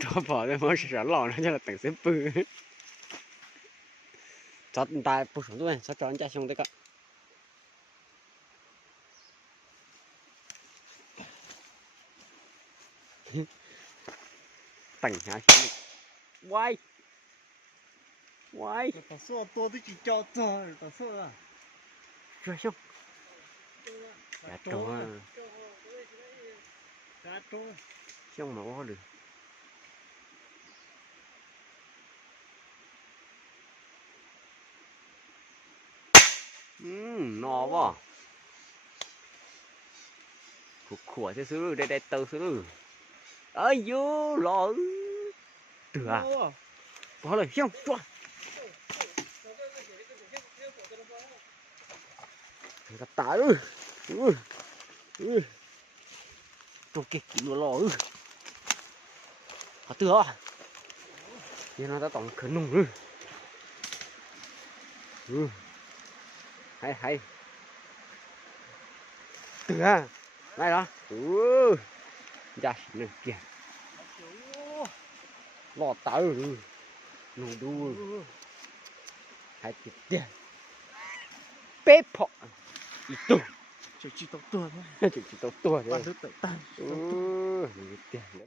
Cho bỏ cái món sữa lò nó cho là từng xếp bự. Cho ta bù xuống thôi, cho anh cha xong đấy cả. Tầng hả? Quay. Quay. Tao sợ to thì chỉ cho trời, tao sợ à. Rồi xong. Cá trâu à. Cá trâu. Xong mà có được. No quá. Khủa thế xứ đây đây tơ xứ. Ơi vô lò. Được à? Bỏ rồi xong chua. Gặp tả ư. Tôi kì lò lò. Có tựa. Nên nó đã tổng khẩn nùng ư. Hay. Tựa. Này đó. Dạ xịn kìa. Lò tả ư. Nùng đu. Hay kìa tiền. Bếp họ. Itu. Chỉ tao tua Chỉ thôi. tao tua Bạn thôi. đứa tự tan. Tiền nữa.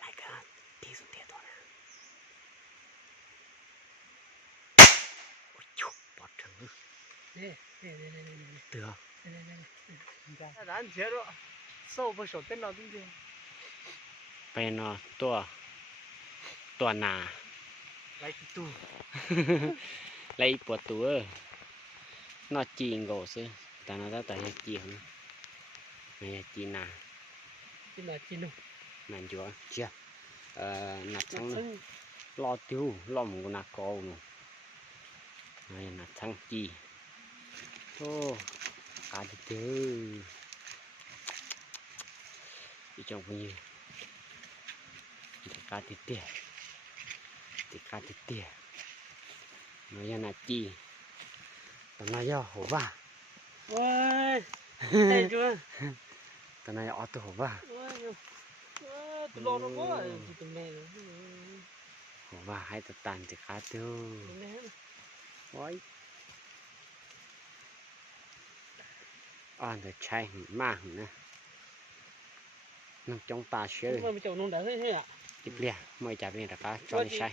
Lại cả đi xuống tiền thôi nè. Ôi chú, bọt trứng. Nè. Được. Nè. Đánh chết rồi. Sâu vào sổ tên nào tính gì? Bây nó tua nà. Lấy cái tu. Lấy bọt tù ơ. Nó chì ngộ xưa. Ta nó đã tại nhà chì hả? Này chì nà. Chứ là chi nụ. Nà chúa. Chưa. Nạt trắng nữa. Lo tiêu. Lo một nà cổ nữa. Này nạt trắng chì. Ô. Cá đi tư. Đi trong bao nhiêu. Cá đi tỉa. Thì cá đi tỉa. Nói ra nạt chì. Tầm này do hổ va. Ôi. Đây chưa? Tầm này ở từ hổ va. Tôi lo nó quá rồi. Tụi này rồi. Hổ va hay tập tàn thì khá tiêu. Ôi. Để chạy mà nữa. Nó trong ta xế. Mà chậu nông đã thế ạ. Tiếp liền. Mời trả về là cá cho đi say.